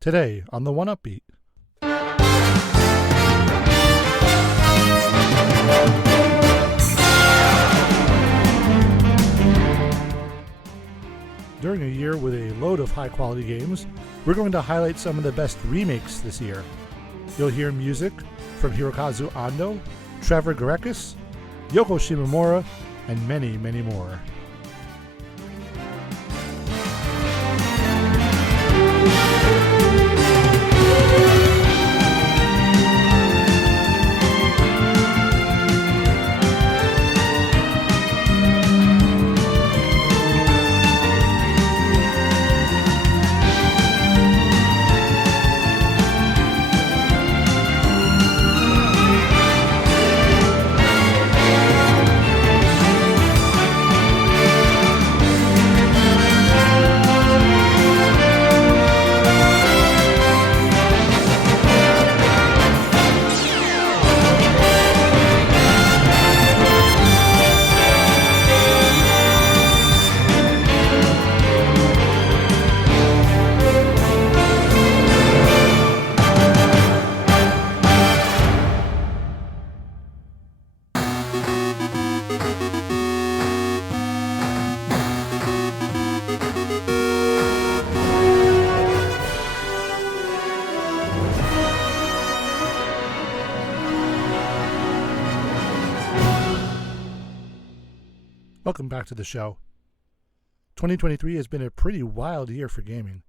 Today on the 1UpBeat. During a year with a load of high-quality games, we're going to highlight some of the best remakes this year. You'll hear music from Hirokazu Ando, Trevor Garekis, Yoko Shimomura, and many, many more. Welcome back to the show. 2023 has been a pretty wild year for gaming.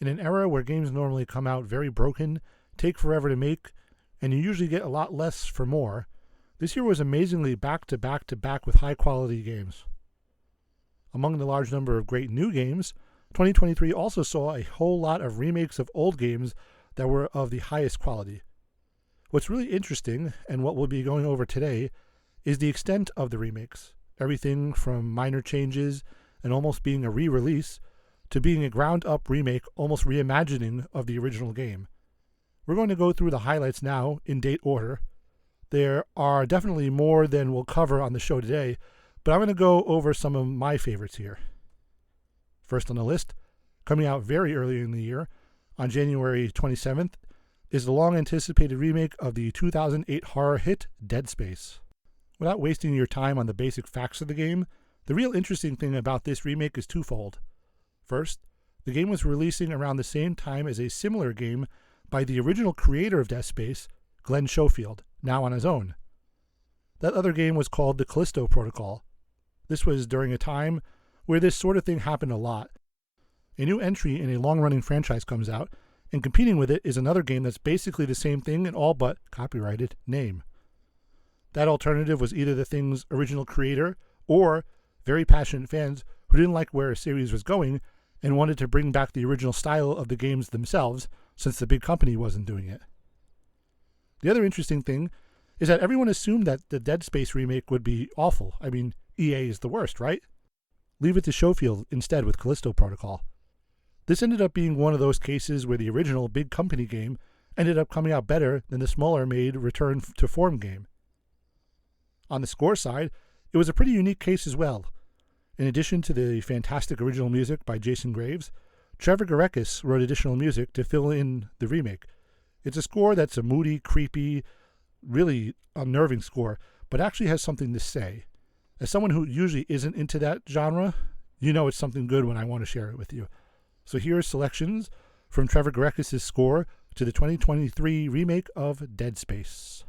In an era where games normally come out very broken, take forever to make, and you usually get a lot less for more, this year was amazingly back-to-back with high-quality games. Among the large number of great new games, 2023 also saw a whole lot of remakes of old games that were of the highest quality. What's really interesting, and what we'll be going over today, is the extent of the remakes. Everything from minor changes and almost being a re-release to being a ground-up remake, almost reimagining of the original game. We're going to go through the highlights now in date order. There are definitely more than we'll cover on the show today, but I'm going to go over some of my favorites here. First on the list, coming out very early in the year, on January 27th, is the long-anticipated remake of the 2008 horror hit Dead Space. Without wasting your time on the basic facts of the game, the real interesting thing about this remake is twofold. First, the game was releasing around the same time as a similar game by the original creator of Dead Space, Glenn Schofield, now on his own. That other game was called the Callisto Protocol. This was during a time where this sort of thing happened a lot. A new entry in a long-running franchise comes out, and competing with it is another game that's basically the same thing in all but copyrighted name. That alternative was either the thing's original creator or very passionate fans who didn't like where a series was going and wanted to bring back the original style of the games themselves since the big company wasn't doing it. The other interesting thing is that everyone assumed that the Dead Space remake would be awful. I mean, EA is the worst, right? Leave it to Schofield instead with Callisto Protocol. This ended up being one of those cases where the original big company game ended up coming out better than the smaller made Return to Form game. On the score side, it was a pretty unique case as well. In addition to the fantastic original music by Jason Graves, Trevor Garekis wrote additional music to fill in the remake. It's a score that's a moody, creepy, really unnerving score, but actually has something to say. As someone who usually isn't into that genre, you know it's something good when I want to share it with you. So here are selections from Trevor Garekis' score to the 2023 remake of Dead Space.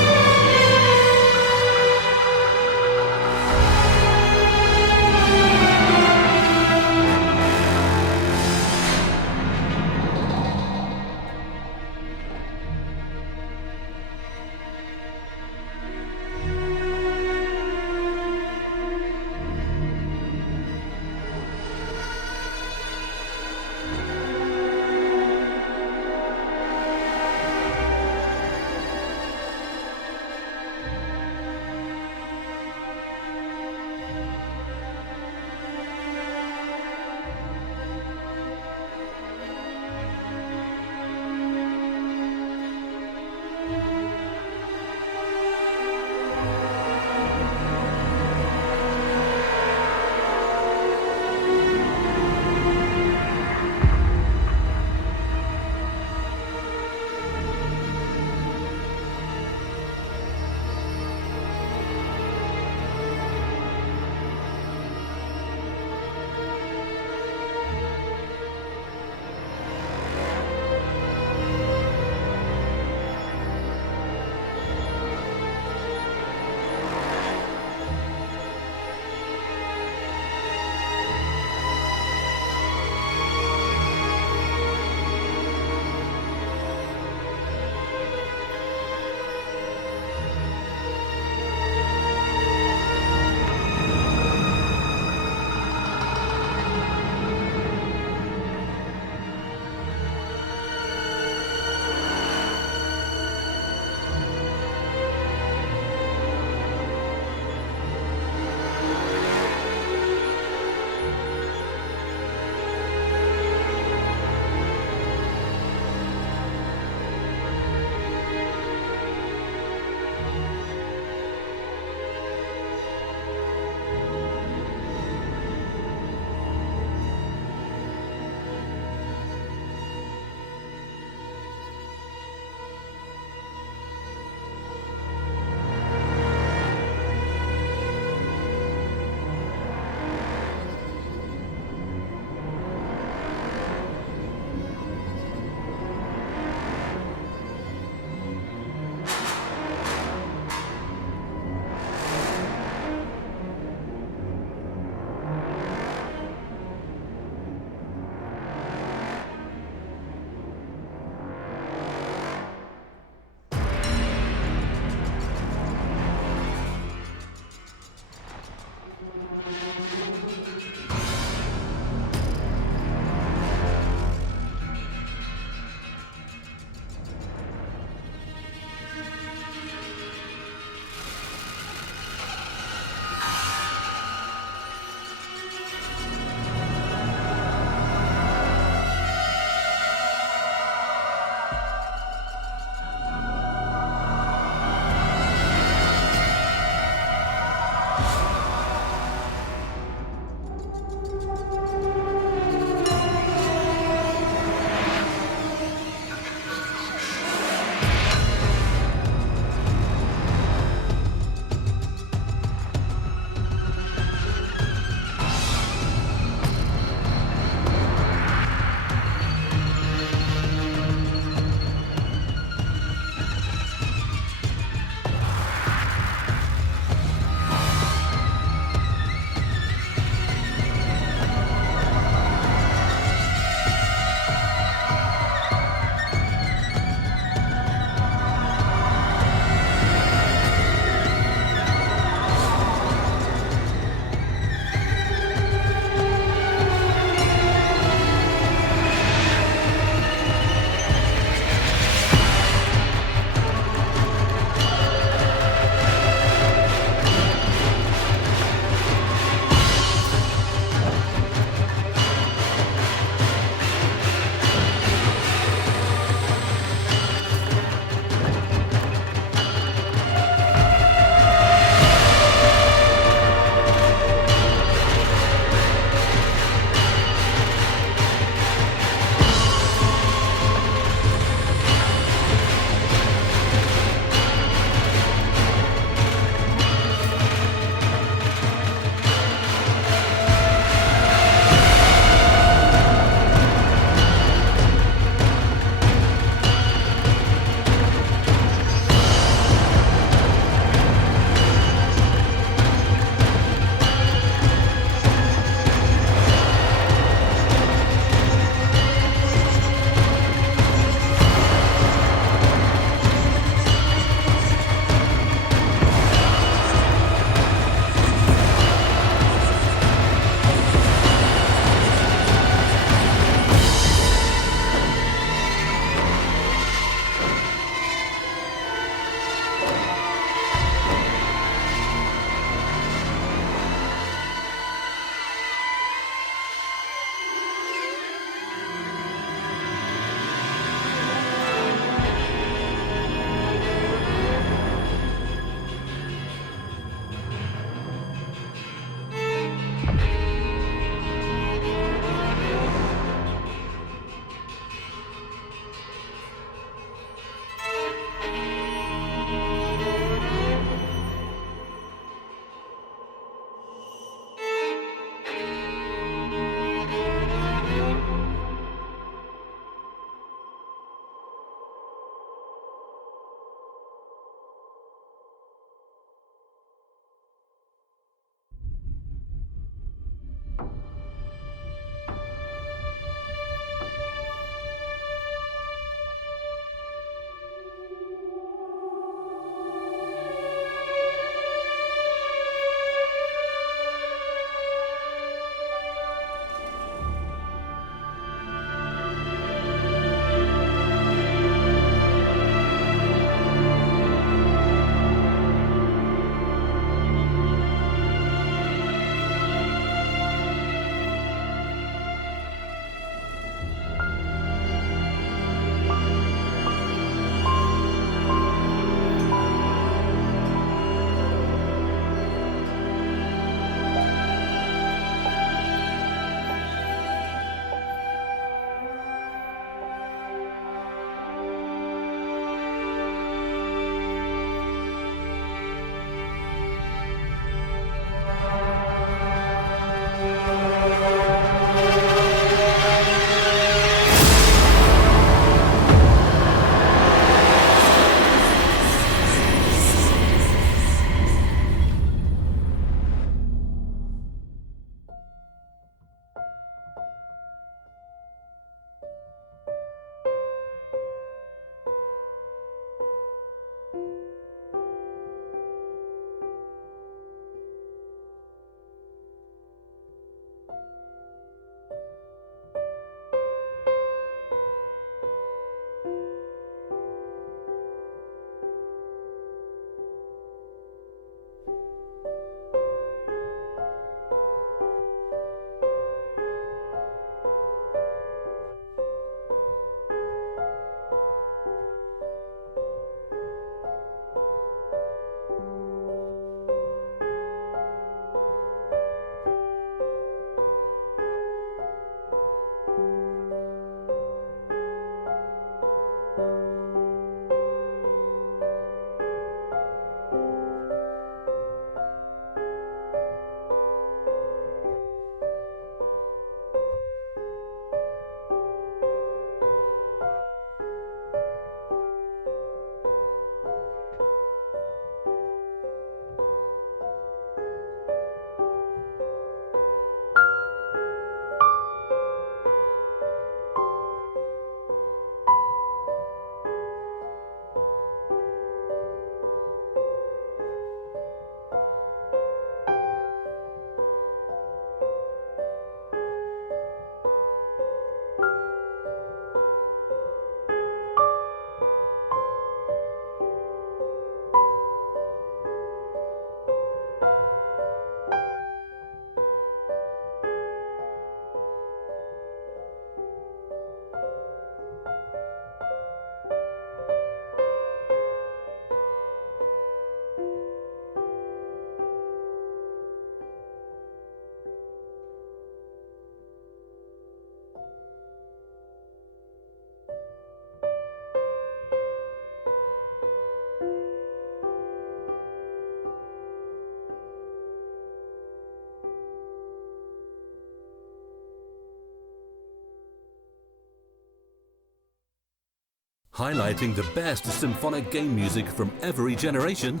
highlighting the best symphonic game music from every generation.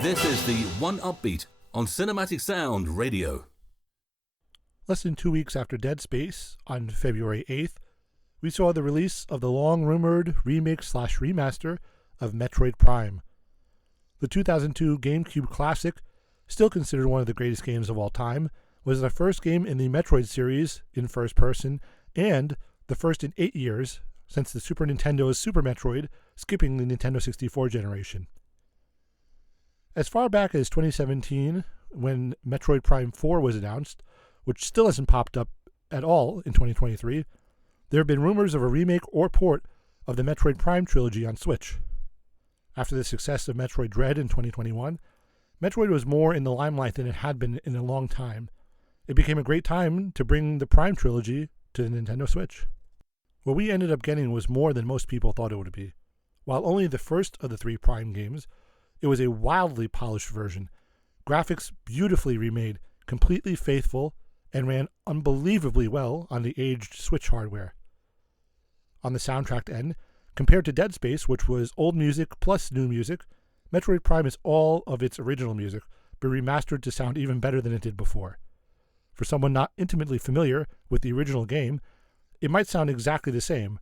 This is the 1UpBeat on Cinematic Sound Radio. Less than 2 weeks after Dead Space, on February 8th, we saw the release of the long-rumored remake/remaster of Metroid Prime. The 2002 GameCube classic, still considered one of the greatest games of all time, was the first game in the Metroid series in first person, and the first in 8 years since the Super Nintendo's Super Metroid, skipping the Nintendo 64 generation. As far back as 2017, when Metroid Prime 4 was announced, which still hasn't popped up at all in 2023, there have been rumors of a remake or port of the Metroid Prime trilogy on Switch. After the success of Metroid Dread in 2021, Metroid was more in the limelight than it had been in a long time. It became a great time to bring the Prime trilogy to the Nintendo Switch. What we ended up getting was more than most people thought it would be. While only the first of the 3 Prime games, it was a wildly polished version, graphics beautifully remade, completely faithful, and ran unbelievably well on the aged Switch hardware. On the soundtrack end, compared to Dead Space, which was old music plus new music, Metroid Prime is all of its original music, but remastered to sound even better than it did before. For someone not intimately familiar with the original game, it might sound exactly the same,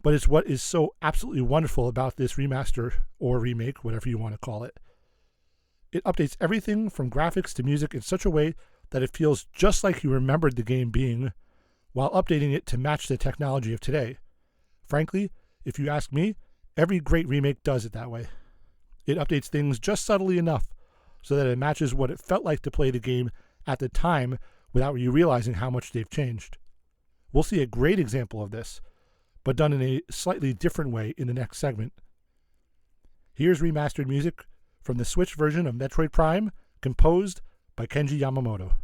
but it's what is so absolutely wonderful about this remaster, or remake, whatever you want to call it. It updates everything from graphics to music in such a way that it feels just like you remembered the game being, while updating it to match the technology of today. Frankly, if you ask me, every great remake does it that way. It updates things just subtly enough so that it matches what it felt like to play the game at the time without you realizing how much they've changed. We'll see a great example of this, but done in a slightly different way in the next segment. Here's remastered music from the Switch version of Metroid Prime, composed by Kenji Yamamoto.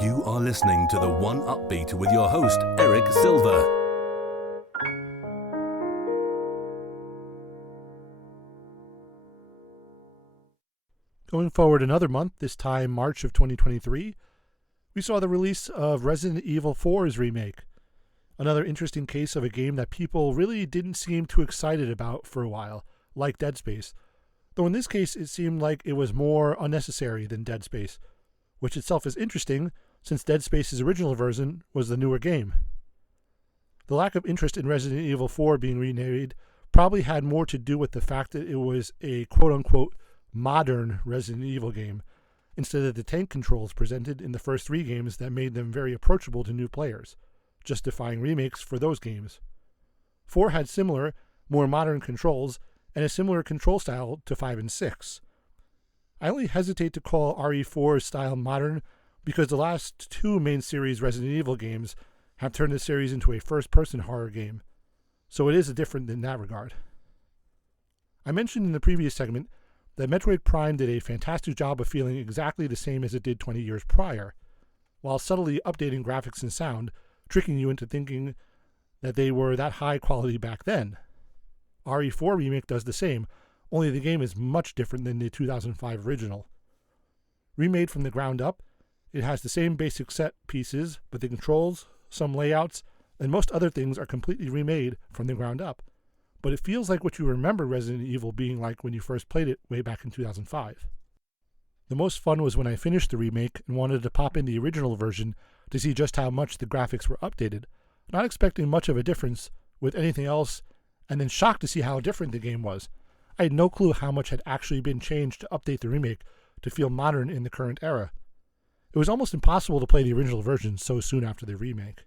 You are listening to the 1UpBeat with your host, Eric Silver. Going forward another month, this time March of 2023, we saw the release of Resident Evil 4's remake. Another interesting case of a game that people really didn't seem too excited about for a while, like Dead Space. Though in this case, it seemed like it was more unnecessary than Dead Space, which itself is interesting since Dead Space's original version was the newer game. The lack of interest in Resident Evil 4 being remade probably had more to do with the fact that it was a quote-unquote modern Resident Evil game, instead of the tank controls presented in the first 3 games that made them very approachable to new players, justifying remakes for those games. 4 had similar, more modern controls, and a similar control style to 5 and 6. I only hesitate to call RE4's style modern because the last 2 main series Resident Evil games have turned the series into a first-person horror game, so it is different in that regard. I mentioned in the previous segment that Metroid Prime did a fantastic job of feeling exactly the same as it did 20 years prior, while subtly updating graphics and sound, tricking you into thinking that they were that high quality back then. RE4 Remake does the same, only the game is much different than the 2005 original. Remade from the ground up, it has the same basic set pieces, but the controls, some layouts, and most other things are completely remade from the ground up. But it feels like what you remember Resident Evil being like when you first played it way back in 2005. The most fun was when I finished the remake and wanted to pop in the original version to see just how much the graphics were updated, not expecting much of a difference with anything else, and then shocked to see how different the game was. I had no clue how much had actually been changed to update the remake to feel modern in the current era. It was almost impossible to play the original version so soon after the remake.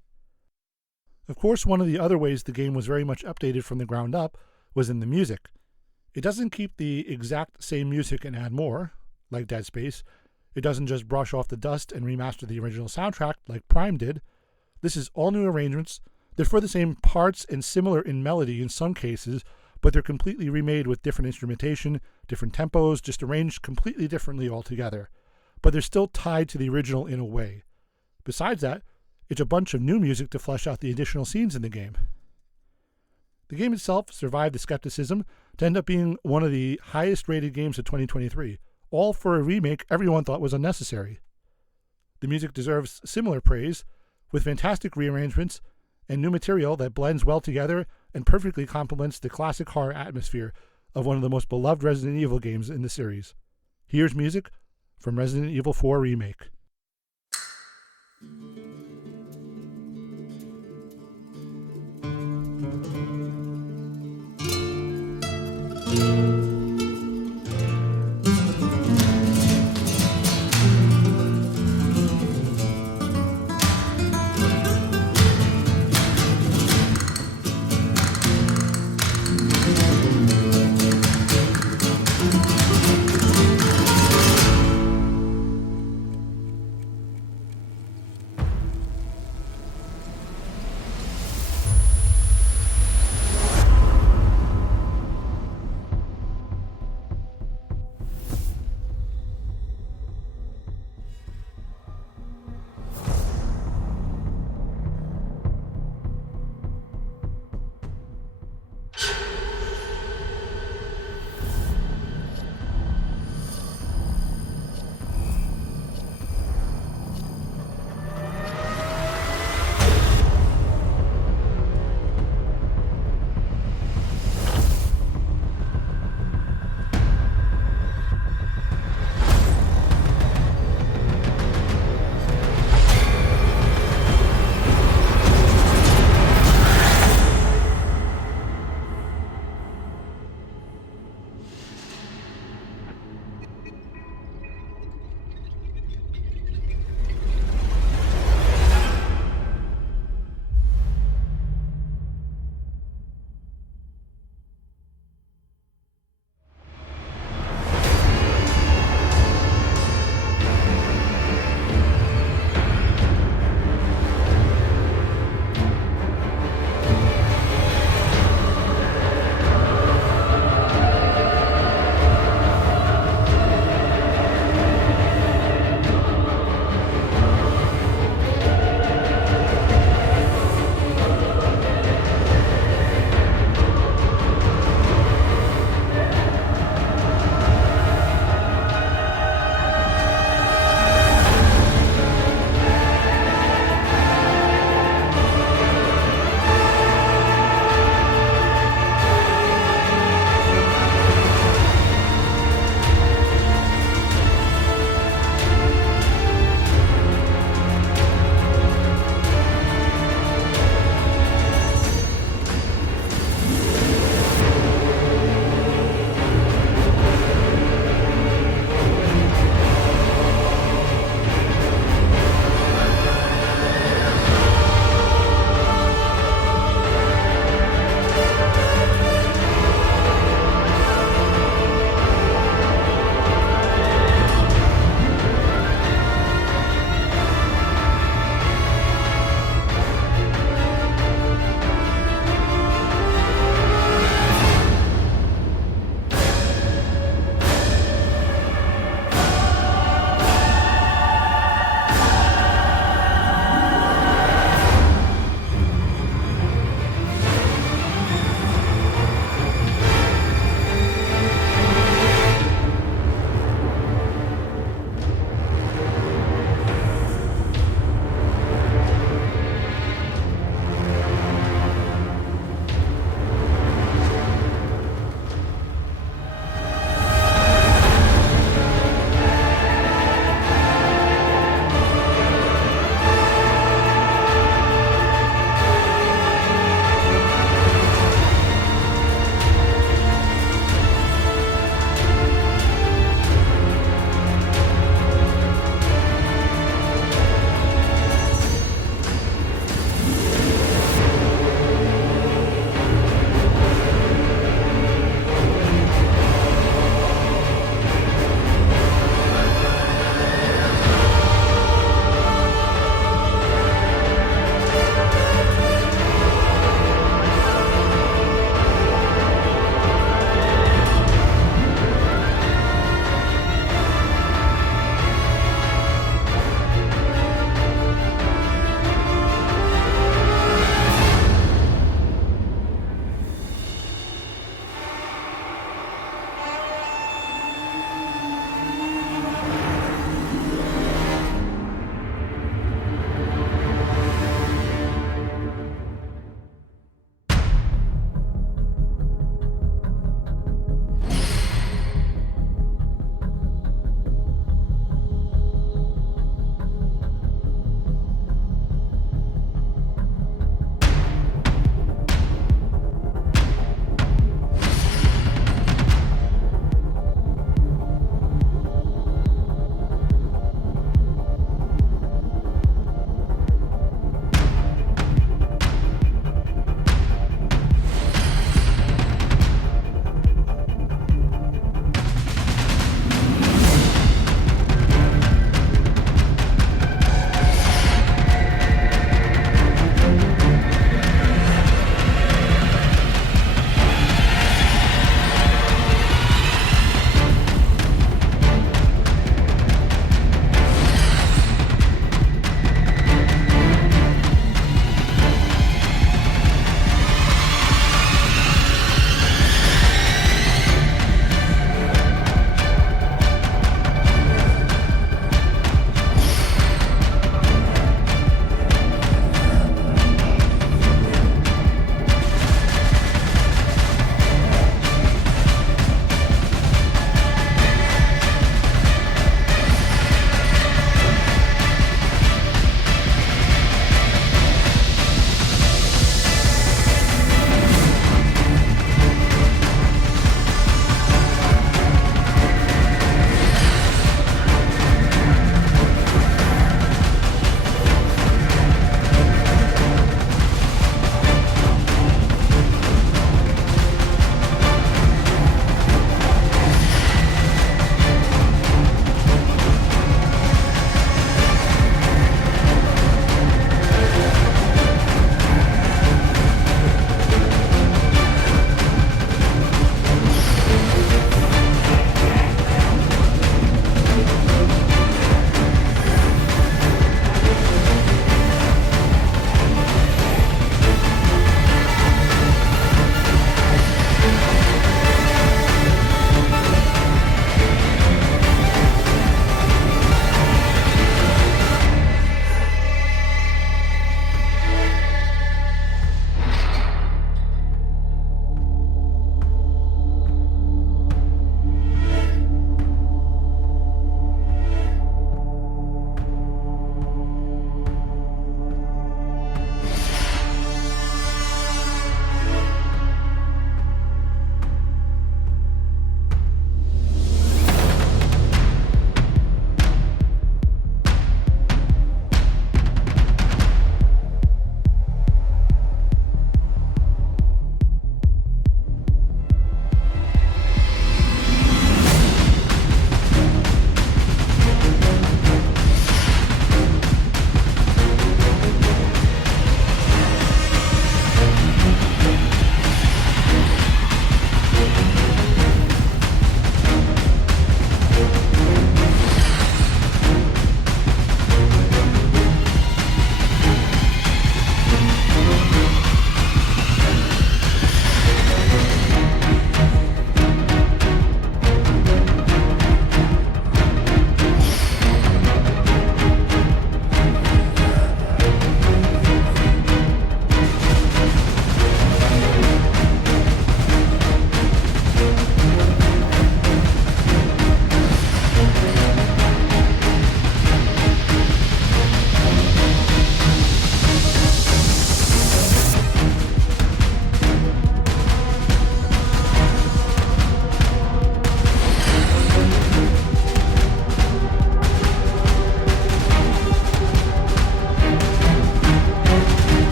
Of course, one of the other ways the game was very much updated from the ground up was in the music. It doesn't keep the exact same music and add more, like Dead Space. It doesn't just brush off the dust and remaster the original soundtrack like Prime did. This is all new arrangements. They're for the same parts and similar in melody in some cases, but they're completely remade with different instrumentation, different tempos, just arranged completely differently altogether. But they're still tied to the original in a way. Besides that, it's a bunch of new music to flesh out the additional scenes in the game. The game itself survived the skepticism to end up being one of the highest rated games of 2023, all for a remake everyone thought was unnecessary. The music deserves similar praise, with fantastic rearrangements and new material that blends well together and perfectly complements the classic horror atmosphere of one of the most beloved Resident Evil games in the series. Here's music from Resident Evil 4 Remake.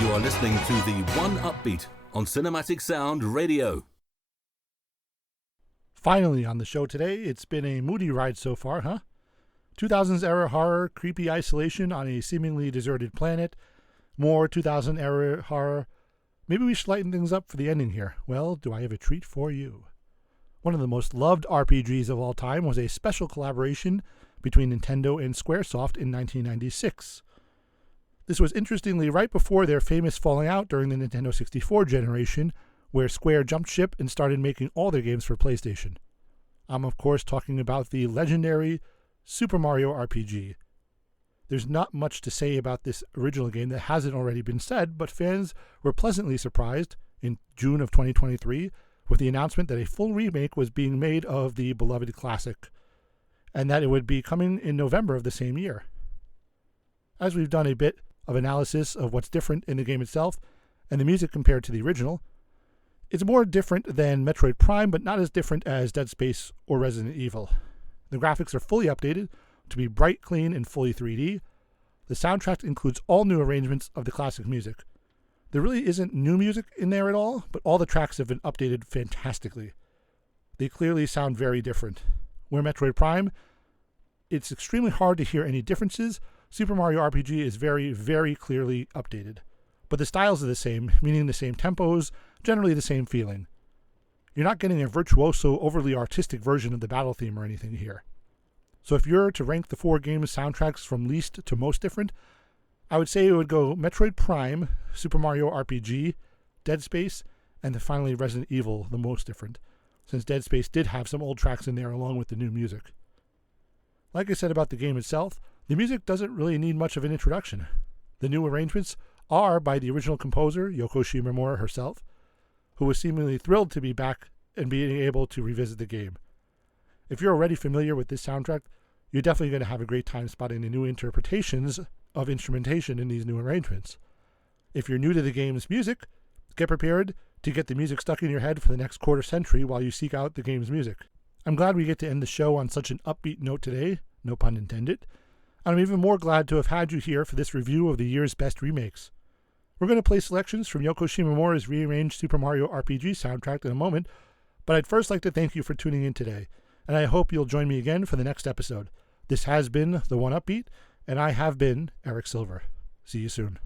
You are listening to the 1UpBeat on Cinematic Sound Radio. Finally on the show today, it's been a moody ride so far, huh? 2000s era horror, creepy isolation on a seemingly deserted planet, more 2000 era horror. Maybe we should lighten things up for the ending here. Well, do I have a treat for you? One of the most loved RPGs of all time was a special collaboration between Nintendo and Squaresoft in 1996. This was interestingly right before their famous falling out during the Nintendo 64 generation, where Square jumped ship and started making all their games for PlayStation. I'm of course talking about the legendary Super Mario RPG. There's not much to say about this original game that hasn't already been said, but fans were pleasantly surprised in June of 2023 with the announcement that a full remake was being made of the beloved classic, and that it would be coming in November of the same year. As we've done a bit of analysis of what's different in the game itself and the music compared to the original, it's more different than Metroid Prime, but not as different as Dead Space or Resident Evil. The graphics are fully updated to be bright, clean, and fully 3D. The soundtrack includes all new arrangements of the classic music. There really isn't new music in there at all, but all the tracks have been updated fantastically. They clearly sound very different. Where Metroid Prime, it's extremely hard to hear any differences. Super Mario RPG is very, very clearly updated. But the styles are the same, meaning the same tempos, generally the same feeling. You're not getting a virtuoso, overly artistic version of the battle theme or anything here. So if you're to rank the four games' soundtracks from least to most different, I would say it would go Metroid Prime, Super Mario RPG, Dead Space, and then finally Resident Evil, the most different, since Dead Space did have some old tracks in there along with the new music. Like I said about the game itself, the music doesn't really need much of an introduction. The new arrangements are by the original composer, Yoko Shimomura herself, who was seemingly thrilled to be back and being able to revisit the game. If you're already familiar with this soundtrack, you're definitely going to have a great time spotting the new interpretations of instrumentation in these new arrangements. If you're new to the game's music, get prepared to get the music stuck in your head for the next quarter century while you seek out the game's music. I'm glad we get to end the show on such an upbeat note today, no pun intended. And I'm even more glad to have had you here for this review of the year's best remakes. We're going to play selections from Yoko Shimomura's rearranged Super Mario RPG soundtrack in a moment, but I'd first like to thank you for tuning in today, and I hope you'll join me again for the next episode. This has been the 1UpBeat, and I have been Eric Silver. See you soon.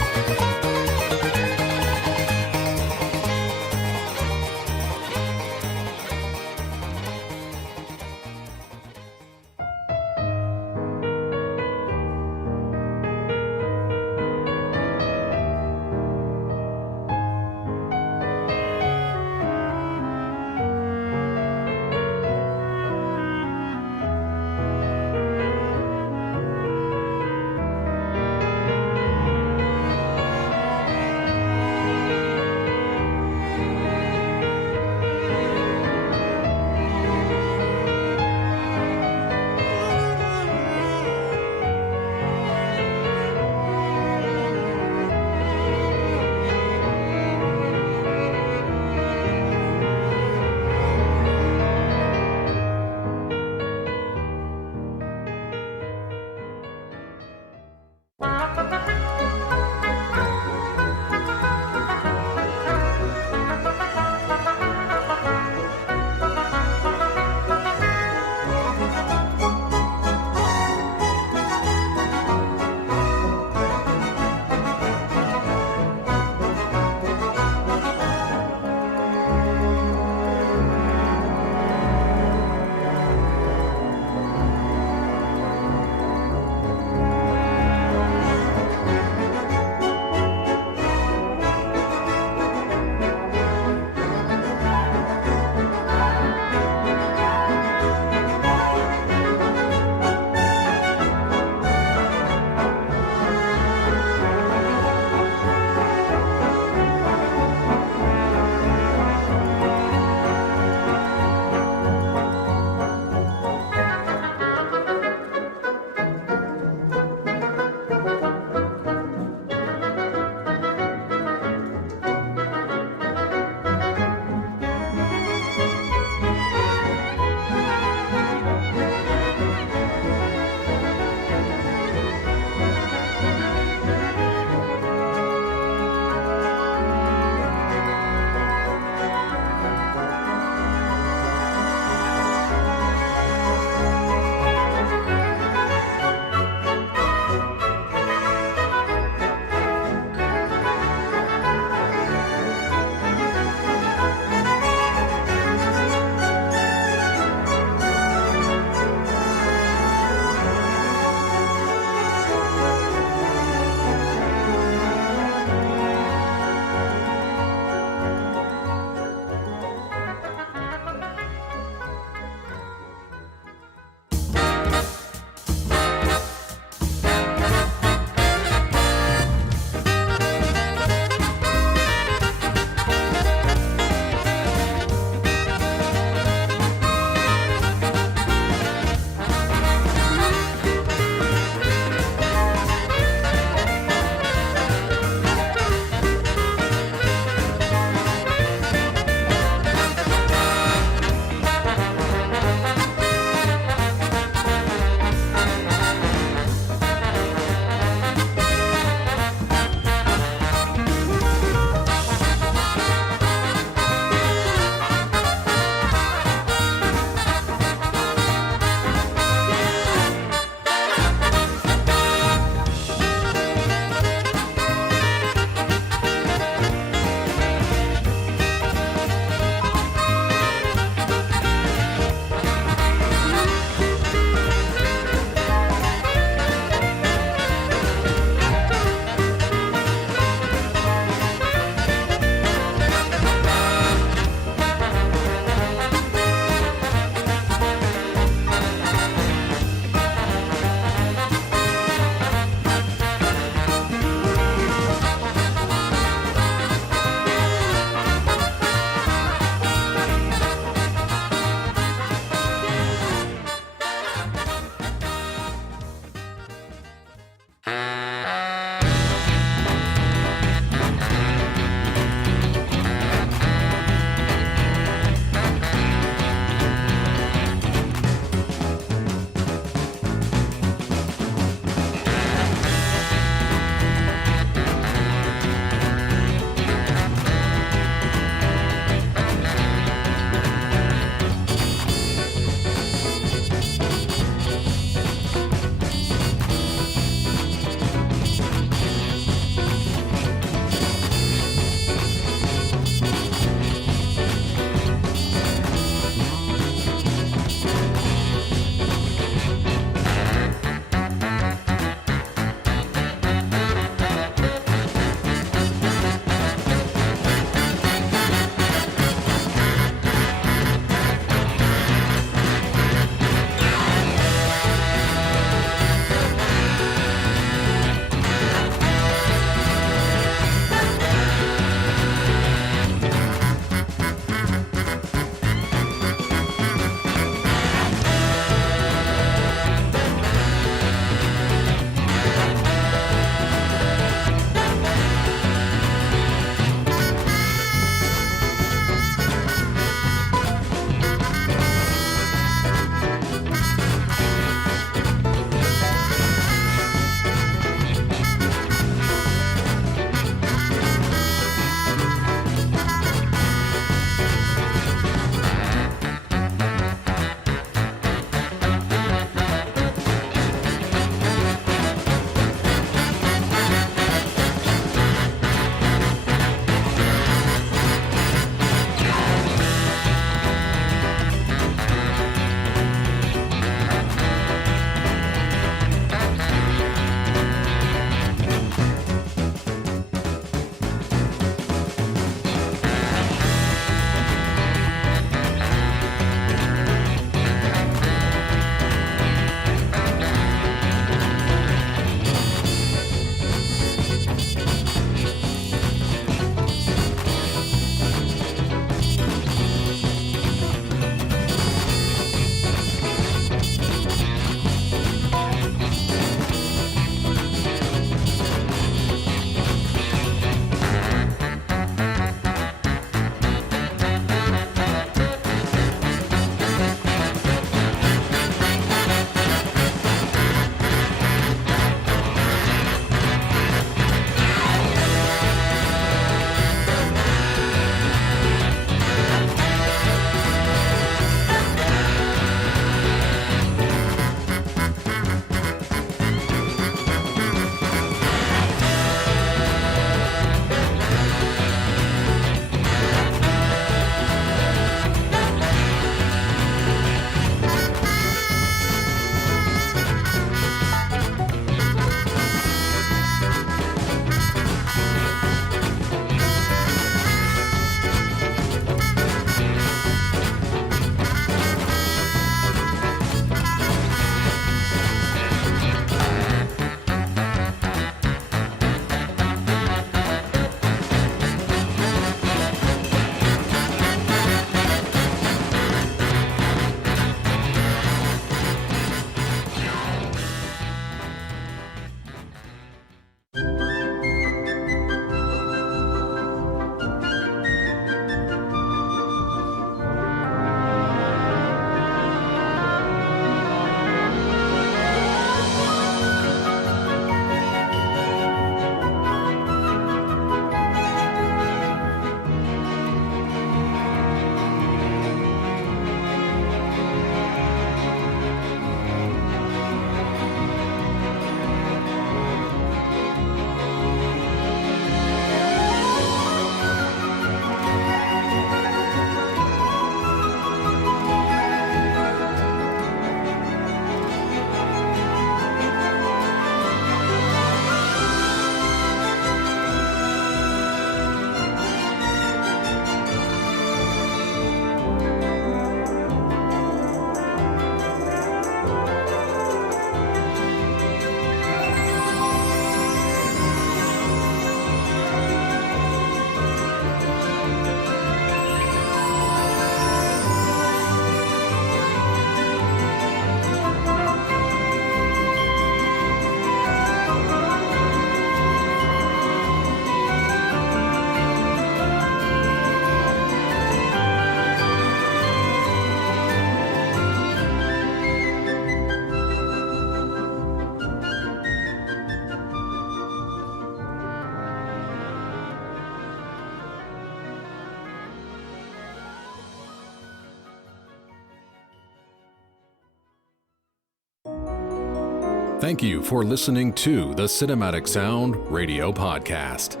Thank you for listening to the Cinematic Sound Radio Podcast.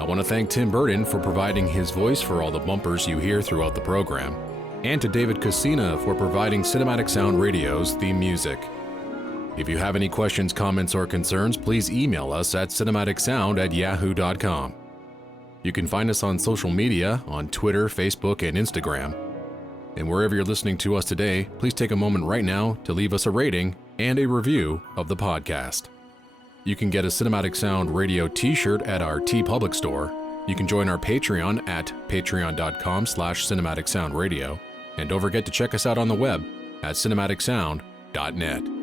I want to thank Tim Burton for providing his voice for all the bumpers you hear throughout the program, and to David Coscina for providing Cinematic Sound Radio's theme music. If you have any questions, comments, or concerns, please email us at cinematicsound@yahoo.com. You can find us on social media on Twitter, Facebook, and Instagram. And wherever you're listening to us today, please take a moment right now to leave us a rating and a review of the podcast. You can get a Cinematic Sound Radio t-shirt at our TeePublic store. You can join our Patreon at patreon.com/cinematicsoundradio. And don't forget to check us out on the web at cinematicsound.net.